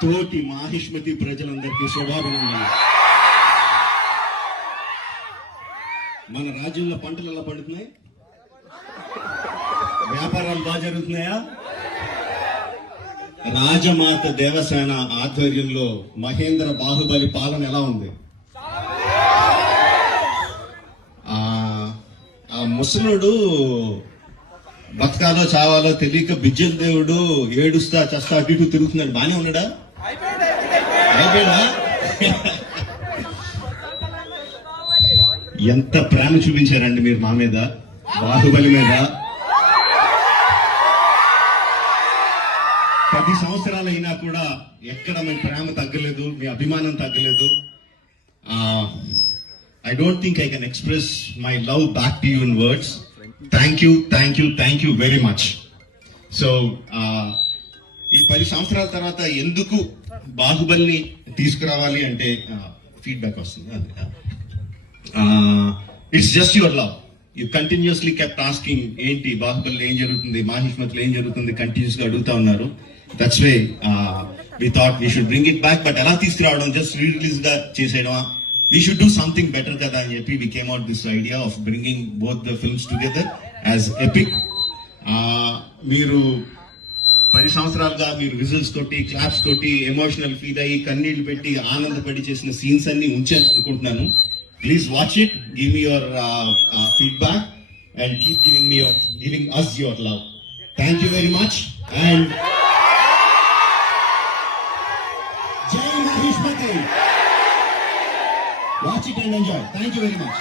తోటి మాహిష్మతి ప్రజలందరికీ శుభాభినందనలు. మన రాజ్యంలో పంటలు ఎలా పండుతున్నాయి? వ్యాపారాలు బాగా జరుగుతున్నాయా? రాజమాత దేవసేన ఆధ్వర్యంలో మహేంద్ర బాహుబలి పాలన ఎలా ఉంది? ఆ ముసలుడు బతకాలో చావాలో తెలియక బిజ్జల దేవుడు ఏడుస్తా చస్తా అటు ఇటు తిరుగుతున్నాడు. బానే ఉన్నాడా? అయిపోయాడా? ఎంత ప్రేమ చూపించారండి మీరు మా మీద, బాహుబలి మీద. 10 సంవత్సరాలు అయినా కూడా ఎక్కడ మీ ప్రేమ తగ్గలేదు, మీ అభిమానం తగ్గలేదు. I don't think I can express my love back to you in words. Thank you very much. So, ఈ 10 సంవత్సరాల తర్వాత ఎందుకు బాహుబలిని తీసుకురావాలి అంటే ఫీడ్బ్యాక్ వస్తుంది. It's just your love. You continuously kept asking ఏంటి బాహుబలి ఏం జరుగుతుంది, మాహిష్మతిలో ఏం జరుగుతుంది, కంటిన్యూస్ గా అడుగుతా ఉన్నారు. That's way we thought we should bring it back. But ఎలా తీసుకురావడం, జస్ట్ రిలీజ్ గా చేసేయడమా? We should do something better kada ani cheppi we came out this idea of bringing both the films together as epic. Meeru 10 సంవత్సరాలుగా మీరు whistles తోటి, claps తోటి emotional feel అయ్యి కన్నీళ్లు పెట్టి ఆనందపడి చేసిన సీన్స్ అన్ని ఉంచాను అనుకుంటున్నాను. Please watch it, give me your feedback and keep giving us your love. Thank you very much and Jai Mahishmati. Watch it and enjoy. Thank you very much.